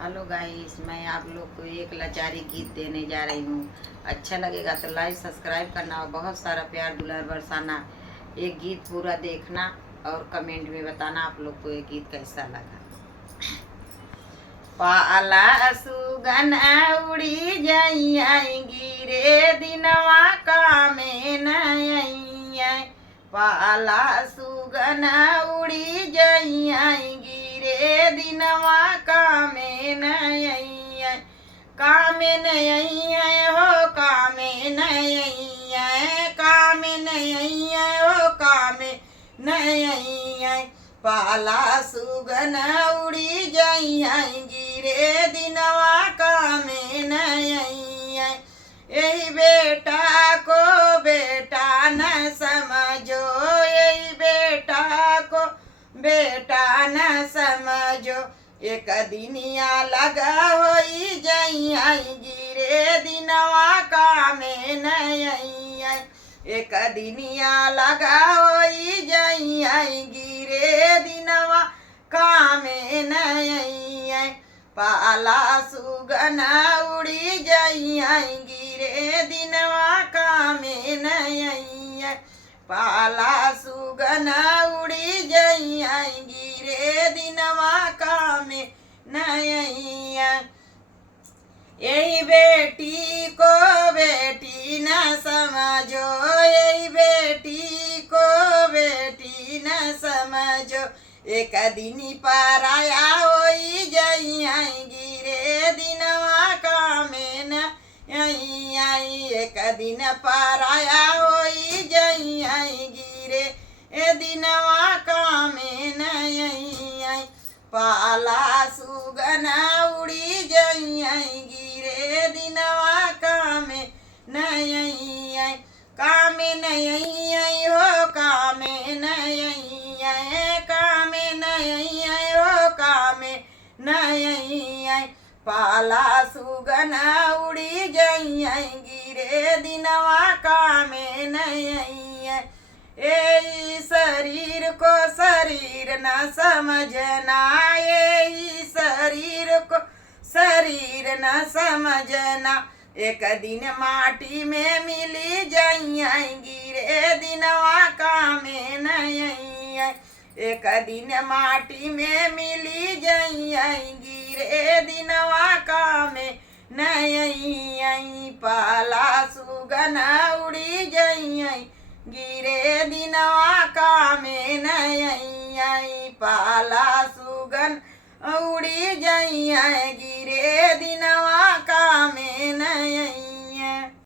Hello guys, मैं आप लोग को एक लाचारी गीत देने जा रही हूँ। अच्छा लगेगा तो लाइक सब्सक्राइब करना और बहुत सारा प्यार दुलार बरसाना। एक गीत पूरा देखना और कमेंट में बताना आप लोग को ये गीत कैसा लगा। पाला सुगन उड़ी जाएंगी रे दिनवा कामे नहीं। पाला सुगन उड़ी जाएंगी रे दिनवा कामे नहीं। कामे नहीं हो कामे नहीं, कामे नहीं हो कामे नहीं। पाला सुगन उड़ी जाएंगी रे दिनवा कामे नहीं। यही बेटा को बेटा न समझो, यही बेटा को बेटा न समझो। एक दिनिया लगा होई जाएंगी रे दिनवा कामे नहीं। एक दिनिया लगा होई जाएंगी रे दिनवा कामे नहीं। पाला सुगन उड़ी जाएंगी रे दिनवा कामे नहीं। पाला सुगन उड़ी जाएंगी रे दिनवा कामे नहीं। यही बेटी को बेटी न समझो, यही बेटी को बेटी न समझो। एक दिन पराया होई जाएंगी रे दिनवा कामे नहीं। एक दिन पराया होई जाएंगी रे ए दिनवा कामे नहीं। पाला सुगन उड़ी जाएंगी रे दिनवा कामे नहीं। कामे नहीं हो कामे नहीं, कामे नहीं हो कामे नहीं। पाला सुगन उड़ी जाएंगी रे दिनवा कामे नहीं। यही शरीर को शरीर न समझना, यही शरीर को शरीर न समझना। एक दिन माटी में मिली जाएंगी रे दिनवा कामे नहीं। एक दिन माटी में मिली जाएंगी रे दिनवा कामे नहीं। पाला सुगन उड़ी जाएंगी रे दिनवा कामे नहीं। पाला सुगन उड़ी जाएंगी